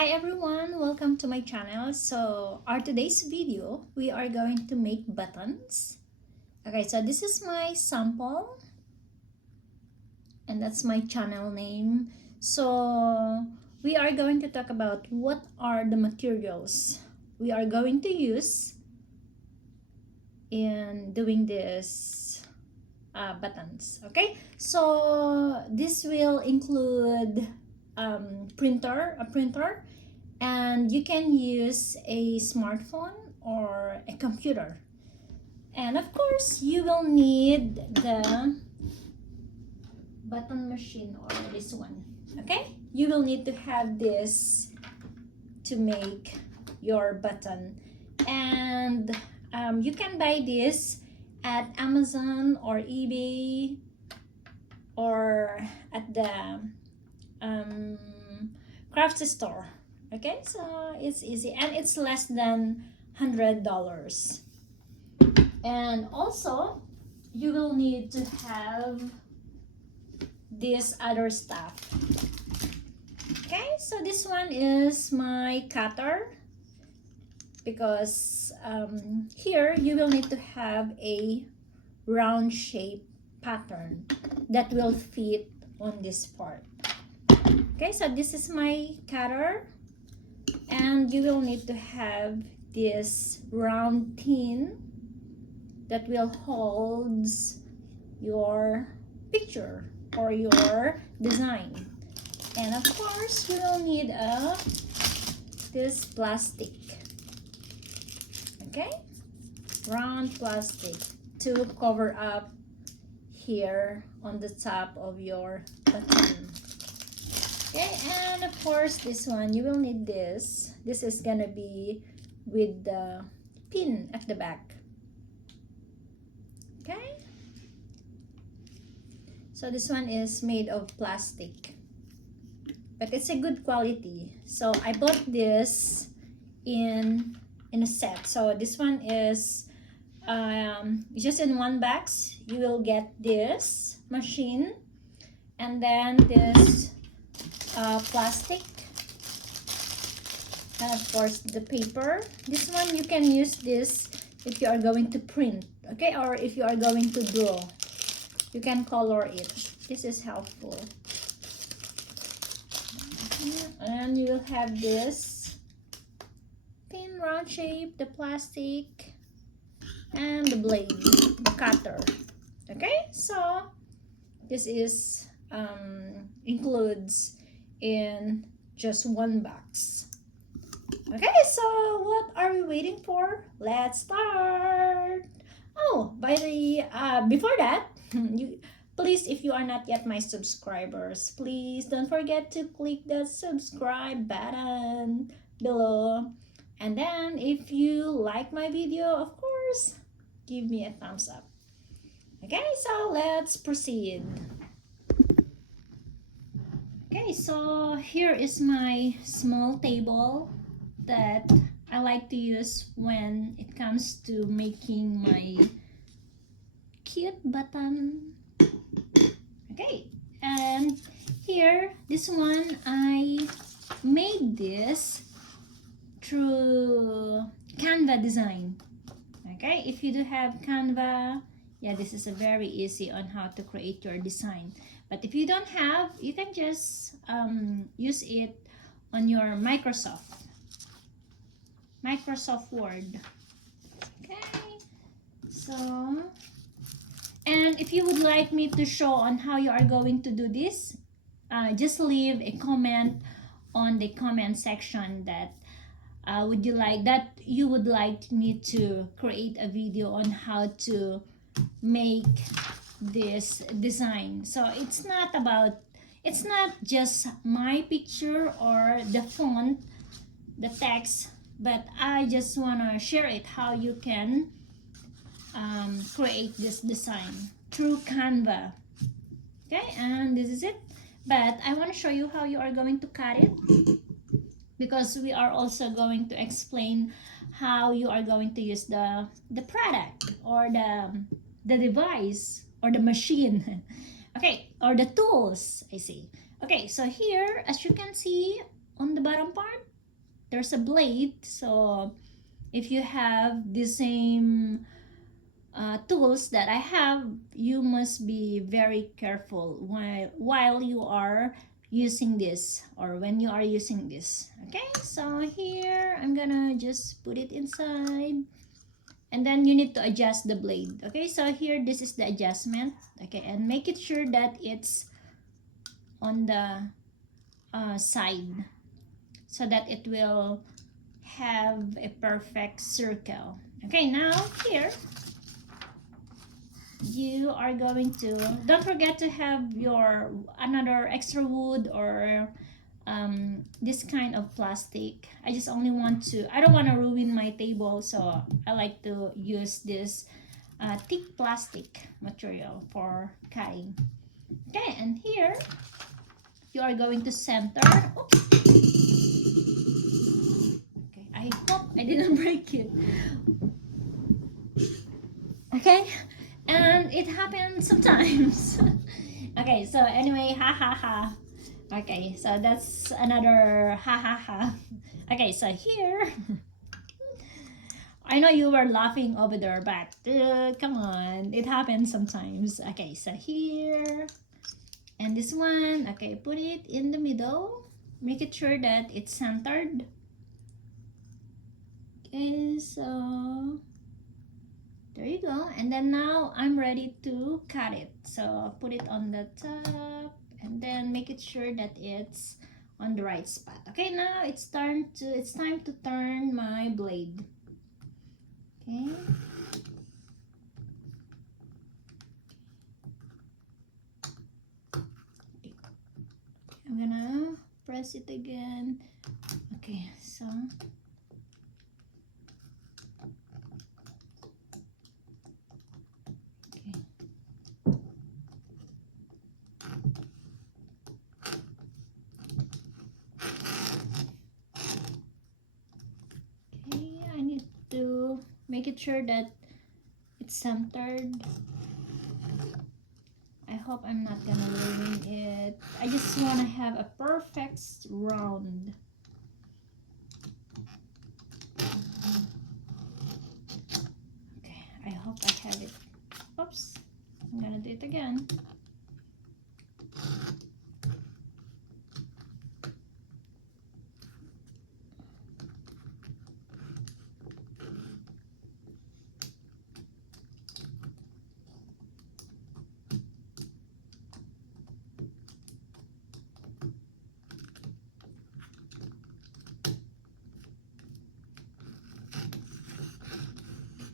Hi everyone, welcome to my channel. So our today's video, we are going to make buttons. Okay, so this is my sample and that's my channel name. So we are going to talk about what are the materials we are going to use in doing this buttons. Okay, so this will include a printer, and you can use a smartphone or a computer. And of course, you will need the button machine or this one. Okay, you will need to have this to make your button. And you can buy this at Amazon or eBay or at the um, craft store. Okay, so it's easy and it's less than $100. And also you will need to have this other stuff. Okay, so this one is my cutter, because here you will need to have a round shape pattern that will fit on this part. Okay, so this is my cutter, and you will need to have this round pin that will hold your picture or your design. And of course you will need this plastic, okay, round plastic to cover up here on the top of your button. Okay, and of course this one you will need this. This is gonna be with the pin at the back. Okay, so this one is made of plastic, but it's a good quality. So I bought this in a set. So this one is just in one box. You will get this machine and then this plastic, and of course the paper. This one you can use this if you are going to print, okay, or if you are going to draw, you can color it. This is helpful. And you will have this thin round shape, the plastic, and the blade, the cutter. Okay, so this is includes in just one box. Okay, so what are we waiting for? Let's start. Oh, by the before that, please, if you are not yet my subscribers, please don't forget to click that subscribe button below. And then if you like my video, of course, give me a thumbs up. Okay, so let's proceed. Okay, so here is my small table that I like to use when it comes to making my cute button. Okay, and here, this one, I made this through Canva design. Okay, if you do have Canva, yeah, this is a very easy on how to create your design. But if you don't have, you can just use it on your Microsoft Word. Okay, so, and if you would like me to show on how you are going to do this, just leave a comment on the comment section that you would like me to create a video on how to make this design. So it's not just my picture or the font, the text, but I just want to share it how you can create this design through Canva. Okay, and this is it, but I want to show you how you are going to cut it, because we are also going to explain how you are going to use the product or the device or the machine. Okay, or the tools, I see. Okay, so here, as you can see on the bottom part, there's a blade. So if you have the same tools that I have, you must be very careful while you are using this, or when you are using this. Okay, so here I'm gonna just put it inside, and then you need to adjust the blade. Okay, so here this is the adjustment. Okay, and make it sure that it's on the side, so that it will have a perfect circle. Okay, now here you are going to, don't forget to have your another extra wood, or this kind of plastic. I just only want to, I don't want to ruin my table, so I like to use this thick plastic material for cutting. Okay, and here you are going to center. Oops. Okay, I hope I didn't break it. Okay, and it happens sometimes. Okay, so anyway, ha ha ha. Okay, so that's another ha ha ha. Okay, so here I know you were laughing over there, but come on, it happens sometimes. Okay, so here and this one, okay, put it in the middle, make it sure that it's centered. Okay, so there you go. And then now I'm ready to cut it. So put it on the top, and then make it sure that it's on the right spot. Okay, now it's time to turn my blade. Okay. I'm gonna press it again. Okay, so make it sure that it's centered. I hope I'm not gonna ruin it. I just want to have a perfect round. Okay, I hope I have it. Oops, I'm gonna do it again.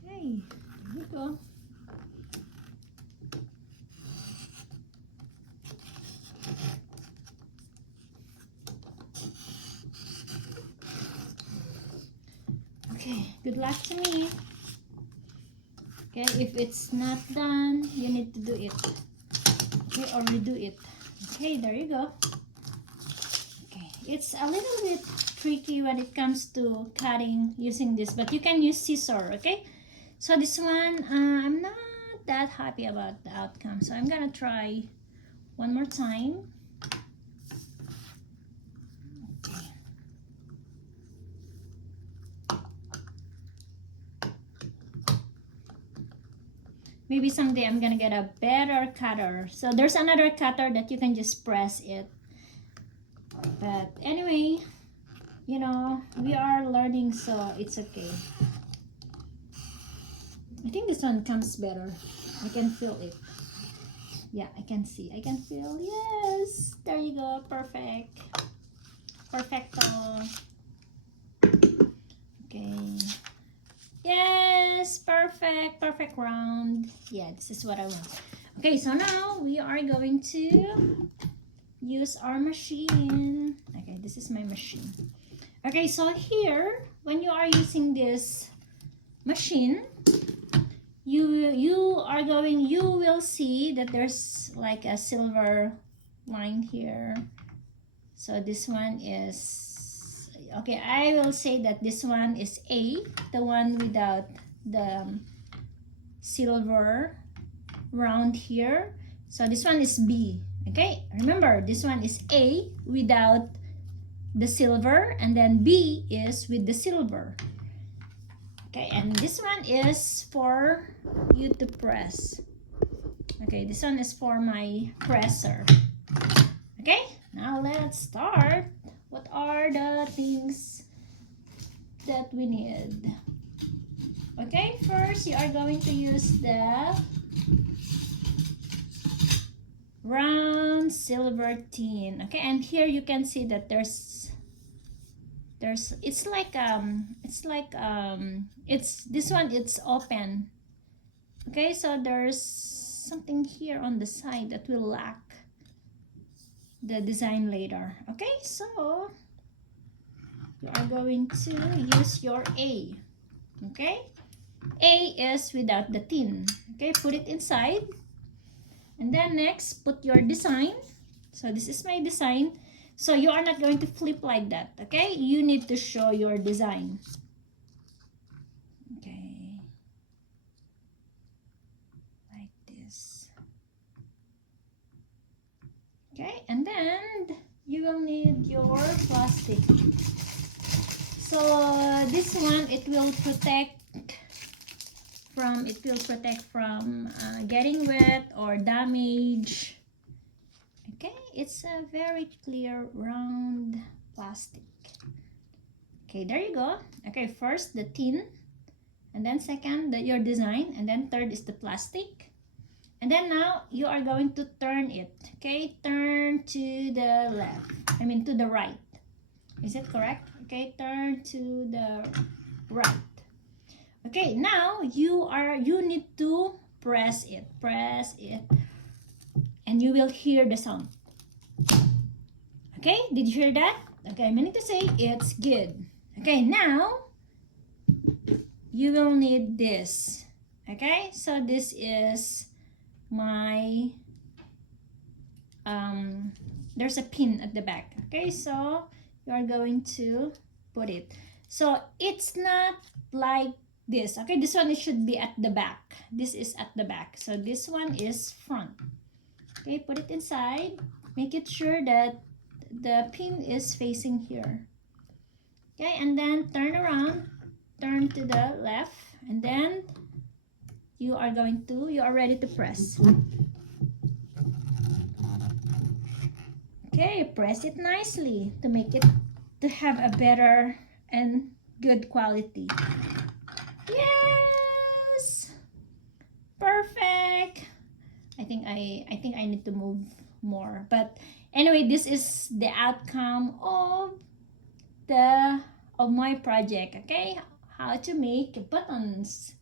Okay, there we go. Okay, good luck to me. Okay, if it's not done, you need to do it. Okay, or redo it. Okay, there you go. Okay, it's a little bit tricky when it comes to cutting using this, but you can use scissor. Okay, so this one I'm not that happy about the outcome, so I'm gonna try one more time. Maybe someday I'm gonna get a better cutter. So there's another cutter that you can just press it. But anyway, you know, we are learning, so it's okay. I think this one comes better. I can feel it. Yeah, I can see. I can feel. Yes, there you go. Perfect. Perfecto. Okay. Yes, perfect. Perfect round. Yeah, this is what I want. Okay, so now we are going to use our machine. Okay, this is my machine. Okay, so here, when you are using this machine, you will see that there's like a silver line here. So this one is, okay, I will say that this one is A, the one without the silver round here. So this one is B. Okay, remember, this one is A without the silver, and then B is with the silver. Okay, and this one is for you to press. Okay, this one is for my presser. Okay, now let's start. What are the things that we need? Okay, first you are going to use the round silver tin. Okay, and here you can see that there's it's this one, it's open. Okay, so there's something here on the side that will lack the design later. Okay, so you are going to use your A. Okay, A is without the tin. Okay, put it inside, and then next put your design. So this is my design. So you are not going to flip like that. Okay, you need to show your design. Okay, like this. Okay, and then you will need your plastic. So this one, it will protect from getting wet or damage. Okay, it's a very clear round plastic. Okay, there you go. Okay, first the tin, and then second your design, and then third is the plastic. And then now you are going to turn it. Okay, turn to the left. I mean to the right. Is it correct? Okay, turn to the right. Okay, now you need to press it, and you will hear the sound. Okay, did you hear that? Okay, I meaning to say it's good. Okay, now you will need this. Okay, so this is my there's a pin at the back. Okay, so you are going to put it. So it's not like this. Okay, this one, it should be at the back. This is at the back, so this one is front. Okay, put it inside. Make it sure that the pin is facing here. Okay, and then turn around, turn to the left, and then you are ready to press. Okay, press it nicely to make it to have a better and good quality. Yes, perfect. I think I need to move more, but anyway, this is the outcome of my project. Okay, how to make buttons.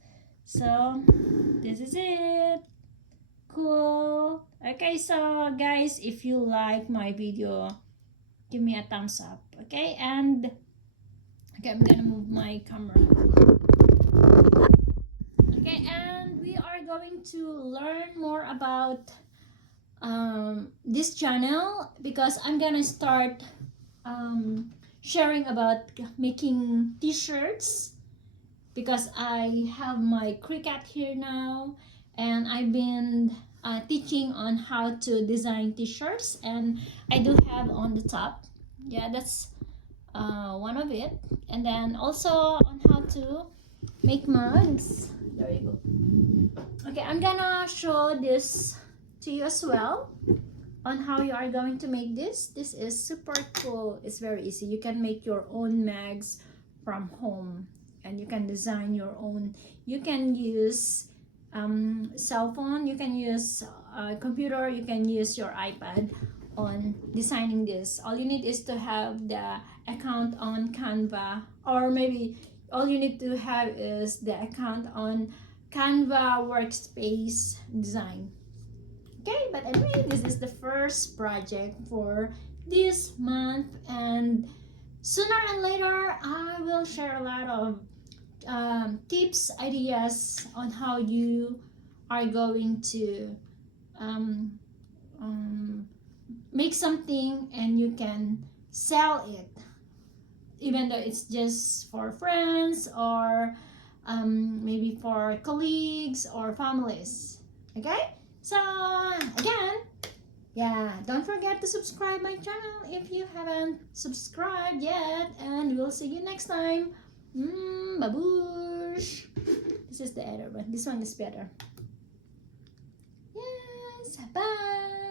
So this is it. Cool. Okay, so guys, if you like my video, give me a thumbs up. Okay, and okay, I'm gonna move my camera. Okay, and we are going to learn more about this channel, because I'm gonna start sharing about making t-shirts, because I have my Cricut here now, and I've been teaching on how to design t-shirts, and I do have on the top, yeah, that's one of it, and then also on how to make mugs. There you go. Okay, I'm gonna show this to you as well on how you are going to make this. This is super cool. It's very easy. You can make your own mags from home, and you can design your own. You can use cell phone, you can use computer, you can use your iPad on designing this. All you need is to have the account on Canva, or maybe all you need to have is the account on Canva Workspace Design. Okay, but anyway, this is the first project for this month, and sooner and later I will share a lot of tips, ideas on how you are going to make something and you can sell it, even though it's just for friends or maybe for colleagues or families. Okay, so again, Yeah, don't forget to subscribe my channel if you haven't subscribed yet, and we'll see you next time. Babush. This is the other one. This one is better. Yes, bye.